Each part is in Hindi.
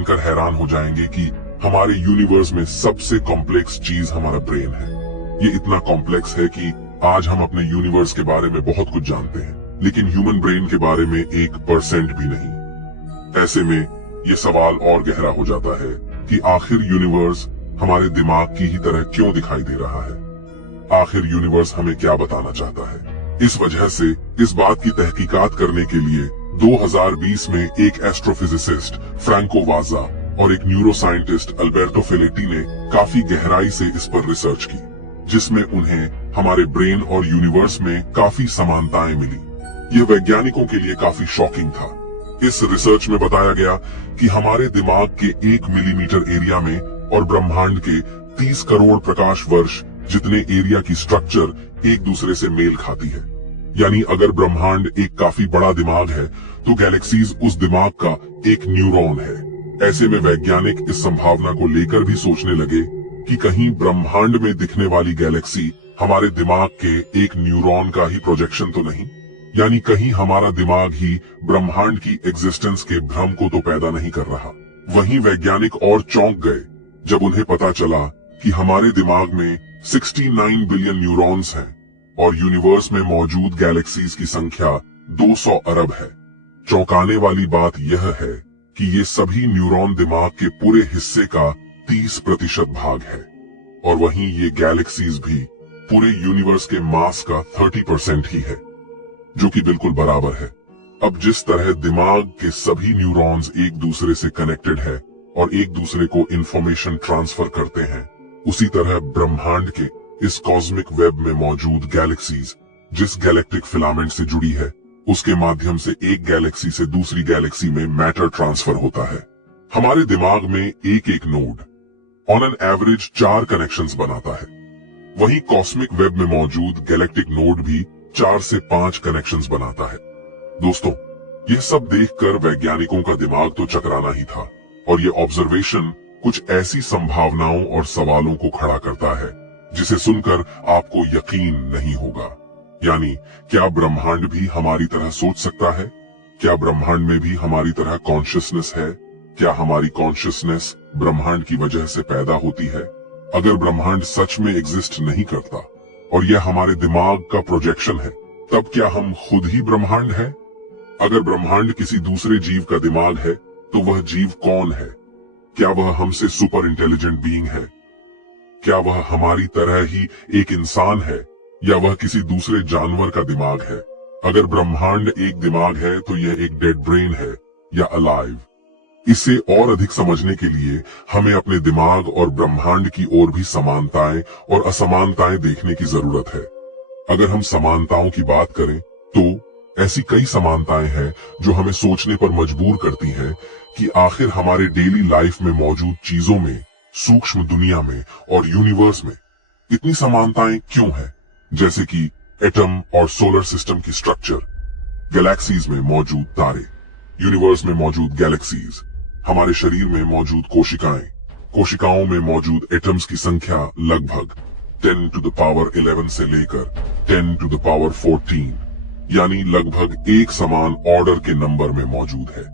जानकर हैरान हो जाएंगे कि हमारे यूनिवर्स में सबसे कॉम्प्लेक्स चीज हमारा ब्रेन है। ये इतना कॉम्प्लेक्स है कि आज हम अपने यूनिवर्स के बारे में बहुत कुछ जानते हैं, लेकिन ह्यूमन ब्रेन के बारे में 1% भी नहीं। ऐसे में ये सवाल और गहरा हो जाता है कि आखिर यूनिवर्स हमारे दिमाग की ही तरह क्यों दिखाई दे रहा है। आखिर यूनिवर्स हमें क्या बताना चाहता है। इस वजह से इस बात की तहकीकात करने के लिए 2020 में एक एस्ट्रोफिजिसिस्ट फ्रैंको वाजा और एक न्यूरोसाइंटिस्ट अल्बर्टो फिलेटी ने काफी गहराई से इस पर रिसर्च की, जिसमें उन्हें हमारे ब्रेन और यूनिवर्स में काफी समानताएं मिली। यह वैज्ञानिकों के लिए काफी शॉकिंग था। इस रिसर्च में बताया गया कि हमारे दिमाग के 1 मिलीमीटर एरिया में और ब्रह्मांड के 30 करोड़ प्रकाश वर्ष जितने एरिया की स्ट्रक्चर एक दूसरे से मेल खाती है। यानी अगर ब्रह्मांड एक काफी बड़ा दिमाग है तो गैलेक्सीज उस दिमाग का एक न्यूरॉन है। ऐसे में वैज्ञानिक इस संभावना को लेकर भी सोचने लगे कि कहीं ब्रह्मांड में दिखने वाली गैलेक्सी हमारे दिमाग के एक न्यूरॉन का ही प्रोजेक्शन तो नहीं, यानी कहीं हमारा दिमाग ही ब्रह्मांड की एग्जिस्टेंस के भ्रम को तो पैदा नहीं कर रहा। वहीं वैज्ञानिक और चौंक गए जब उन्हें पता चला कि हमारे दिमाग में 69 बिलियन न्यूरॉन्स हैं और यूनिवर्स में मौजूद गैलेक्सीज की संख्या 200 अरब है। चौंकाने वाली बात यह है कि ये सभी न्यूरॉन दिमाग के पूरे हिस्से का 30% भाग है और वहीं ये गैलेक्सीज भी पूरे यूनिवर्स के मास का 30% ही है, जो कि बिल्कुल बराबर है। अब जिस तरह दिमाग के सभी न्यूरॉन्स एक दूसरे से कनेक्टेड है और एक दूसरे को इंफॉर्मेशन ट्रांसफर करते हैं, उसी तरह ब्रह्मांड के इस कॉस्मिक वेब में मौजूद गैलेक्सीज जिस गैलेक्टिक फिलामेंट से जुड़ी है, उसके माध्यम से एक गैलेक्सी से दूसरी गैलेक्सी में मैटर ट्रांसफर होता है। हमारे दिमाग में एक एक node on an average 4 connections बनाता है। वहीं कॉस्मिक वेब में मौजूद गैलेक्टिक नोड भी 4 से 5 कनेक्शंस बनाता है। दोस्तों, यह सब देखकर वैज्ञानिकों का दिमाग तो चकराना ही था और ये ऑब्जर्वेशन कुछ ऐसी संभावनाओं और सवालों को खड़ा करता है जिसे सुनकर आपको यकीन नहीं होगा। यानी क्या ब्रह्मांड भी हमारी तरह सोच सकता है? क्या ब्रह्मांड में भी हमारी तरह कॉन्शियसनेस है? क्या हमारी कॉन्शियसनेस ब्रह्मांड की वजह से पैदा होती है? अगर ब्रह्मांड सच में एग्जिस्ट नहीं करता और यह हमारे दिमाग का प्रोजेक्शन है, तब क्या हम खुद ही ब्रह्मांड है? अगर ब्रह्मांड किसी दूसरे जीव का दिमाग है तो वह जीव कौन है? क्या वह हमसे सुपर इंटेलिजेंट बीइंग है? क्या वह हमारी तरह ही एक इंसान है या वह किसी दूसरे जानवर का दिमाग है? अगर ब्रह्मांड एक दिमाग है तो यह एक डेड ब्रेन है या अलाइव? इसे और अधिक समझने के लिए हमें अपने दिमाग और ब्रह्मांड की ओर भी समानताएं और असमानताएं देखने की जरूरत है। अगर हम समानताओं की बात करें तो ऐसी कई समानताएं हैं जो हमें सोचने पर मजबूर करती हैं कि आखिर हमारे डेली लाइफ में मौजूद चीजों में, सूक्ष्म दुनिया में और यूनिवर्स में इतनी समानताएं क्यों हैं? जैसे कि एटम और सोलर सिस्टम की स्ट्रक्चर, गैलेक्सीज में मौजूद तारे, यूनिवर्स में मौजूद गैलेक्सीज, हमारे शरीर में मौजूद कोशिकाएं, कोशिकाओं में मौजूद एटम्स की संख्या लगभग 10 to the power 11 से लेकर 10 to the power 14, यानी लगभग एक समान ऑर्डर के नंबर में मौजूद है।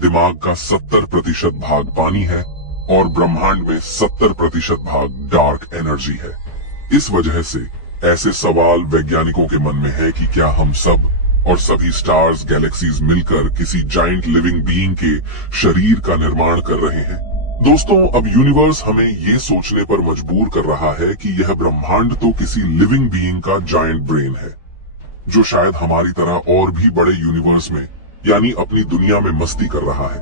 दिमाग का 70% भाग पानी है और ब्रह्मांड में 70% भाग डार्क एनर्जी है। इस वजह से ऐसे सवाल वैज्ञानिकों के मन में है कि क्या हम सब और सभी स्टार्स, गैलेक्सीज मिलकर किसी जाइंट लिविंग बीइंग के शरीर का निर्माण कर रहे हैं। दोस्तों, अब यूनिवर्स हमें ये सोचने पर मजबूर कर रहा है कि यह ब्रह्मांड तो किसी लिविंग बीइंग का जाइंट ब्रेन है, जो शायद हमारी तरह और भी बड़े यूनिवर्स में यानी अपनी दुनिया में मस्ती कर रहा है।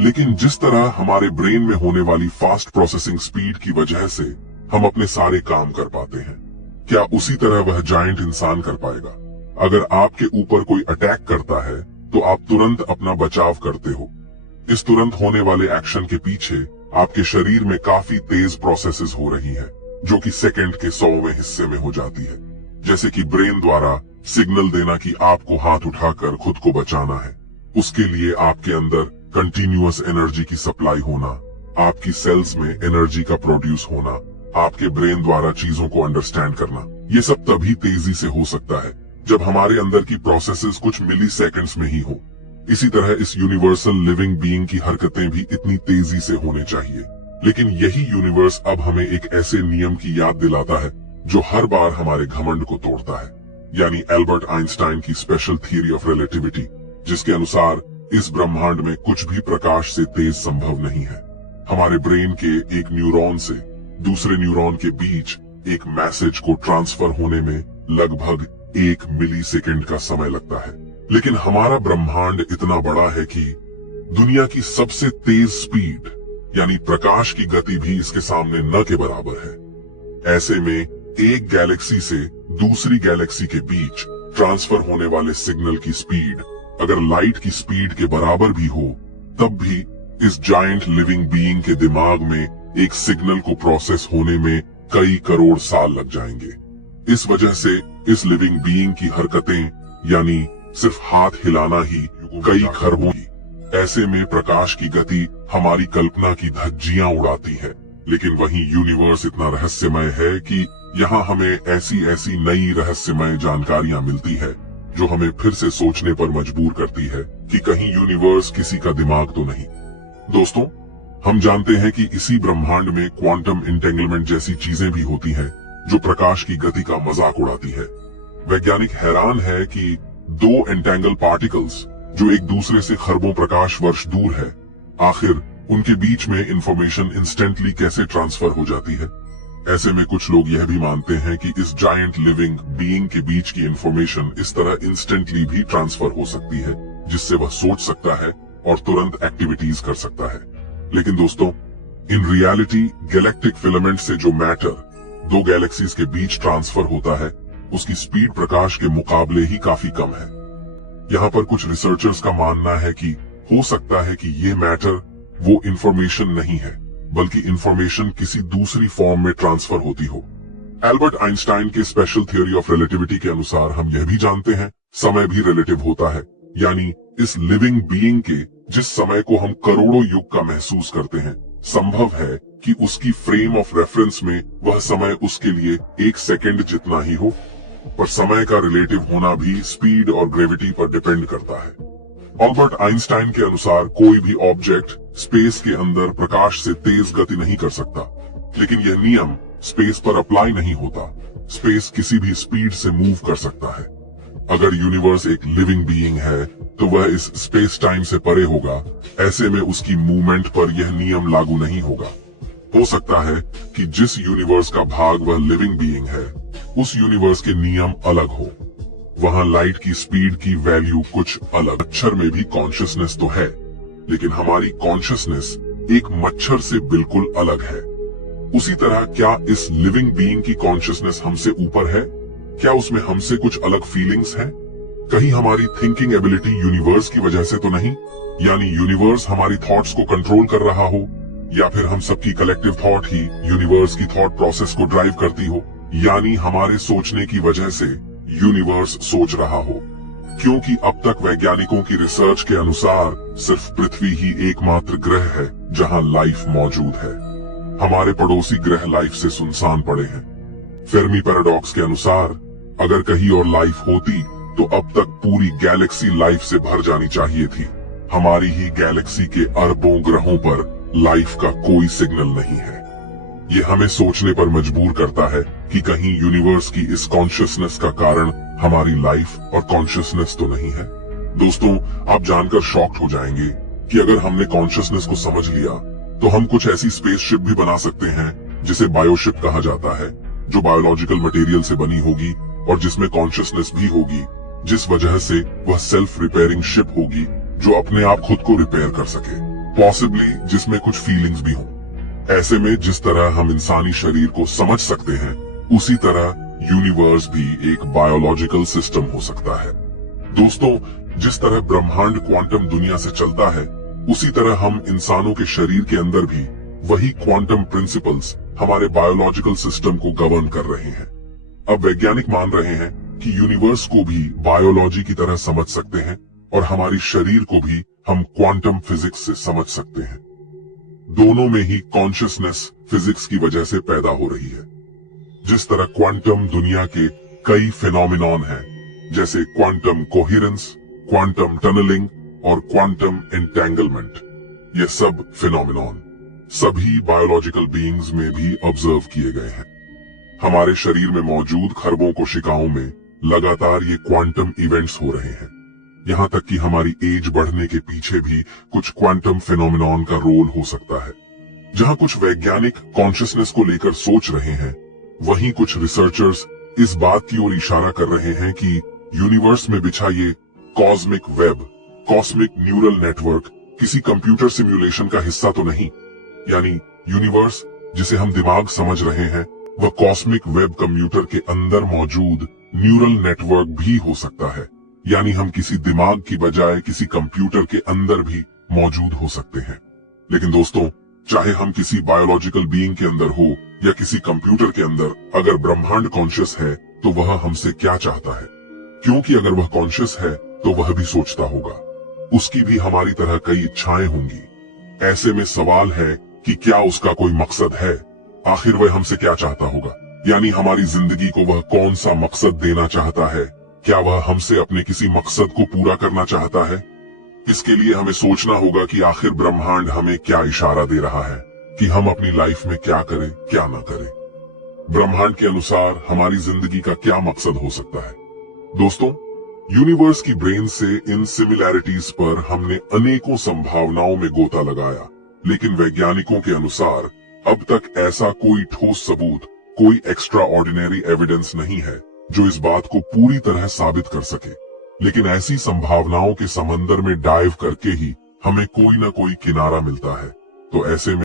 लेकिन जिस तरह हमारे ब्रेन में होने वाली फास्ट प्रोसेसिंग स्पीड की वजह से हम अपने सारे काम कर पाते हैं, क्या उसी तरह वह जाइंट इंसान कर पाएगा? अगर आपके ऊपर कोई अटैक करता है तो आप तुरंत अपना बचाव करते हो। इस तुरंत होने वाले एक्शन के पीछे आपके शरीर में काफी तेज प्रोसेसेस हो रही हैं, जो कि सेकंड के 100वें हिस्से में हो जाती है। जैसे कि ब्रेन द्वारा सिग्नल देना कि आपको हाथ उठाकर खुद को बचाना है, उसके लिए आपके अंदर कंटिन्यूअस एनर्जी की सप्लाई होना, आपकी सेल्स में एनर्जी का प्रोड्यूस होना, आपके ब्रेन द्वारा चीजों को अंडरस्टैंड करना, ये सब तभी तेजी से हो सकता है जब हमारे अंदर की प्रोसेसेस कुछ मिली सेकेंड्स में ही हो। इसी तरह इस यूनिवर्सल लिविंग बीइंग की हरकतें भी इतनी तेजी से होने चाहिए। लेकिन यही यूनिवर्स अब हमें एक ऐसे नियम की याद दिलाता है जो हर बार हमारे घमंड को तोड़ता है, यानी एल्बर्ट आइंस्टाइन की स्पेशल थियरी ऑफ रिलेटिविटी, जिसके अनुसार इस ब्रह्मांड में कुछ भी प्रकाश से तेज संभव नहीं है। हमारे ब्रेन के एक न्यूरॉन से दूसरे न्यूरॉन के बीच एक मैसेज को ट्रांसफर होने में लगभग 1 मिलीसेकंड का समय लगता है। लेकिन हमारा ब्रह्मांड इतना बड़ा है कि दुनिया की सबसे तेज स्पीड यानी प्रकाश की गति भी इसके सामने न के बराबर है। ऐसे में एक गैलेक्सी से दूसरी गैलेक्सी के बीच ट्रांसफर होने वाले सिग्नल की स्पीड अगर लाइट की स्पीड के बराबर भी हो, तब भी इस जायंट लिविंग बीइंग के दिमाग में एक सिग्नल को प्रोसेस होने में कई करोड़ साल लग जाएंगे। इस वजह से इस लिविंग बीइंग की हरकतें यानी सिर्फ हाथ हिलाना ही कई खरबों की। ऐसे में प्रकाश की गति हमारी कल्पना की धज्जियां उड़ाती है। लेकिन वहीं यूनिवर्स इतना रहस्यमय है कि यहाँ हमें ऐसी ऐसी नई रहस्यमय जानकारियां मिलती है जो हमें फिर से सोचने पर मजबूर करती है कि कहीं यूनिवर्स किसी का दिमाग तो नहीं। दोस्तों, हम जानते हैं कि इसी ब्रह्मांड में क्वांटम इंटेंगलमेंट जैसी चीजें भी होती हैं जो प्रकाश की गति का मजाक उड़ाती है। वैज्ञानिक हैरान है कि 2 एंटेंगल पार्टिकल्स जो एक दूसरे से खरबों प्रकाश वर्ष दूर है, आखिर उनके बीच में इंफॉर्मेशन इंस्टेंटली कैसे ट्रांसफर हो जाती है। ऐसे में कुछ लोग यह भी मानते हैं कि इस जायंट लिविंग बीइंग के बीच की इंफॉर्मेशन इस तरह इंस्टेंटली भी ट्रांसफर हो सकती है जिससे वह सोच सकता है और तुरंत एक्टिविटीज कर सकता है। लेकिन दोस्तों, इन रियलिटी गैलेक्टिक फिलामेंट से जो मैटर 2 गैलेक्सीज के बीच ट्रांसफर होता है उसकी स्पीड प्रकाश के मुकाबले ही काफी कम है। यहाँ पर कुछ रिसर्चर्स का मानना है कि हो सकता है कि ये मैटर वो इंफॉर्मेशन नहीं है बल्कि इंफॉर्मेशन किसी दूसरी फॉर्म में ट्रांसफर होती हो। एल्बर्ट आइंस्टाइन के स्पेशल थ्योरी ऑफ रिलेटिविटी के अनुसार हम यह भी जानते हैं समय भी रिलेटिव होता है, यानी इस लिविंग बीइंग के जिस समय को हम करोड़ों युग का महसूस करते हैं, संभव है कि उसकी फ्रेम ऑफ रेफरेंस में वह समय उसके लिए 1 सेकंड जितना ही हो। पर समय का रिलेटिव होना भी स्पीड और ग्रेविटी पर डिपेंड करता है। एल्बर्ट आइंस्टाइन के अनुसार कोई भी ऑब्जेक्ट स्पेस के अंदर प्रकाश से तेज गति नहीं कर सकता, लेकिन यह नियम स्पेस पर अप्लाई नहीं होता। स्पेस किसी भी स्पीड से मूव कर सकता है। अगर यूनिवर्स एक लिविंग बीइंग है तो वह इस स्पेस टाइम से परे होगा। ऐसे में उसकी मूवमेंट पर यह नियम लागू नहीं होगा। हो सकता है कि जिस यूनिवर्स का भाग वह लिविंग बीइंग है उस यूनिवर्स के नियम अलग हो। वहां लाइट की स्पीड की वैल्यू कुछ अलग। मच्छर में भी कॉन्शियसनेस तो है, लेकिन हमारी कॉन्शियसनेस एक मच्छर से बिल्कुल अलग है। उसी तरह क्या इस लिविंग बीइंग की कॉन्शियसनेस हमसे ऊपर है? क्या उसमें हमसे कुछ अलग फीलिंग्स हैं? कहीं हमारी थिंकिंग एबिलिटी यूनिवर्स की वजह से तो नहीं, यानी यूनिवर्स हमारी थॉट्स को कंट्रोल कर रहा हो, या फिर हम सबकी कलेक्टिव थॉट ही यूनिवर्स की थॉट प्रोसेस को ड्राइव करती हो, यानी हमारे सोचने की वजह से यूनिवर्स सोच रहा हो। क्योंकि अब तक वैज्ञानिकों की रिसर्च के अनुसार सिर्फ पृथ्वी ही एकमात्र ग्रह है जहां लाइफ मौजूद है। हमारे पड़ोसी ग्रह लाइफ से सुनसान पड़े हैं। फेर्मी पैराडॉक्स के अनुसार अगर कहीं और लाइफ होती तो अब तक पूरी गैलेक्सी लाइफ से भर जानी चाहिए थी। हमारी ही गैलेक्सी के अरबों ग्रहों पर लाइफ का कोई सिग्नल नहीं है। ये हमें सोचने पर मजबूर करता है कि कहीं यूनिवर्स की इस कॉन्शियसनेस का कारण हमारी लाइफ और कॉन्शियसनेस तो नहीं है। दोस्तों, आप जानकर शॉक्ड हो जाएंगे कि अगर हमने कॉन्शियसनेस को समझ लिया तो हम कुछ ऐसी स्पेसशिप भी बना सकते हैं जिसे बायोशिप कहा जाता है, जो बायोलॉजिकल मटेरियल से बनी होगी और जिसमें कॉन्शियसनेस भी होगी, जिस वजह से वह सेल्फ रिपेयरिंग शिप होगी जो अपने आप खुद को रिपेयर कर सके, पॉसिबली जिसमें कुछ फीलिंग्स भी हों। ऐसे में जिस तरह हम इंसानी शरीर को समझ सकते हैं, उसी तरह यूनिवर्स भी एक बायोलॉजिकल सिस्टम हो सकता है। दोस्तों, जिस तरह ब्रह्मांड क्वांटम दुनिया से चलता है, उसी तरह हम इंसानों के शरीर के अंदर भी वही क्वांटम प्रिंसिपल्स हमारे बायोलॉजिकल सिस्टम को गवर्न कर रहे हैं। अब वैज्ञानिक मान रहे हैं कि यूनिवर्स को भी बायोलॉजी की तरह समझ सकते हैं और हमारी शरीर को भी हम क्वांटम फिजिक्स से समझ सकते हैं। दोनों में ही कॉन्शियसनेस फिजिक्स की वजह से पैदा हो रही है। जिस तरह क्वांटम दुनिया के कई फिनोमिनॉन हैं, जैसे क्वांटम कोहेरेंस, क्वांटम टनलिंग और क्वांटम एंटेंगलमेंट। ये सब फिनोमिनॉन सभी बायोलॉजिकल बीइंग्स में भी ऑब्जर्व किए गए हैं। हमारे शरीर में मौजूद खरबों कोशिकाओं में लगातार ये क्वांटम इवेंट्स हो रहे हैं। यहाँ तक कि हमारी एज बढ़ने के पीछे भी कुछ क्वांटम फिनोमिनॉन का रोल हो सकता है। जहाँ कुछ वैज्ञानिक कॉन्शियसनेस को लेकर सोच रहे हैं, वहीं कुछ रिसर्चर्स इस बात की ओर इशारा कर रहे हैं कि यूनिवर्स में बिछा ये cosmic web, cosmic neural network किसी कंप्यूटर सिमुलेशन का हिस्सा तो नहीं। यानी यूनिवर्स जिसे हम दिमाग समझ रहे हैं, वह कॉस्मिक वेब कंप्यूटर के अंदर मौजूद न्यूरल नेटवर्क भी हो सकता है। यानी हम किसी दिमाग की बजाय किसी कंप्यूटर के अंदर भी मौजूद हो सकते हैं। लेकिन दोस्तों, चाहे हम किसी बायोलॉजिकल बीइंग के अंदर हो या किसी कंप्यूटर के अंदर, अगर ब्रह्मांड कॉन्शियस है तो वह हमसे क्या चाहता है? क्योंकि अगर वह कॉन्शियस है तो वह भी सोचता होगा, उसकी भी हमारी तरह कई इच्छाएं होंगी। ऐसे में सवाल है कि क्या उसका कोई मकसद है? आखिर वह हमसे क्या चाहता होगा? यानी हमारी जिंदगी को वह कौन सा मकसद देना चाहता है? क्या वह हमसे अपने किसी मकसद को पूरा करना चाहता है? इसके लिए हमें सोचना होगा कि आखिर ब्रह्मांड हमें क्या इशारा दे रहा है कि हम अपनी लाइफ में क्या करें, क्या ना करें। ब्रह्मांड के अनुसार हमारी जिंदगी का क्या मकसद हो सकता है? दोस्तों, यूनिवर्स की ब्रेन से इन सिमिलैरिटीज पर हमने अनेकों संभावनाओं में गोता लगाया, लेकिन वैज्ञानिकों के अनुसार अब तक ऐसा कोई ठोस सबूत, कोई एक्स्ट्रा ऑर्डिनरी एविडेंस नहीं है जो इस बात को पूरी तरह साबित कर सके। लेकिन ऐसी संभावनाओं के समंदर में डाइव करके ही हमें कोई ना कोई किनारा मिलता है। तो ऐसे में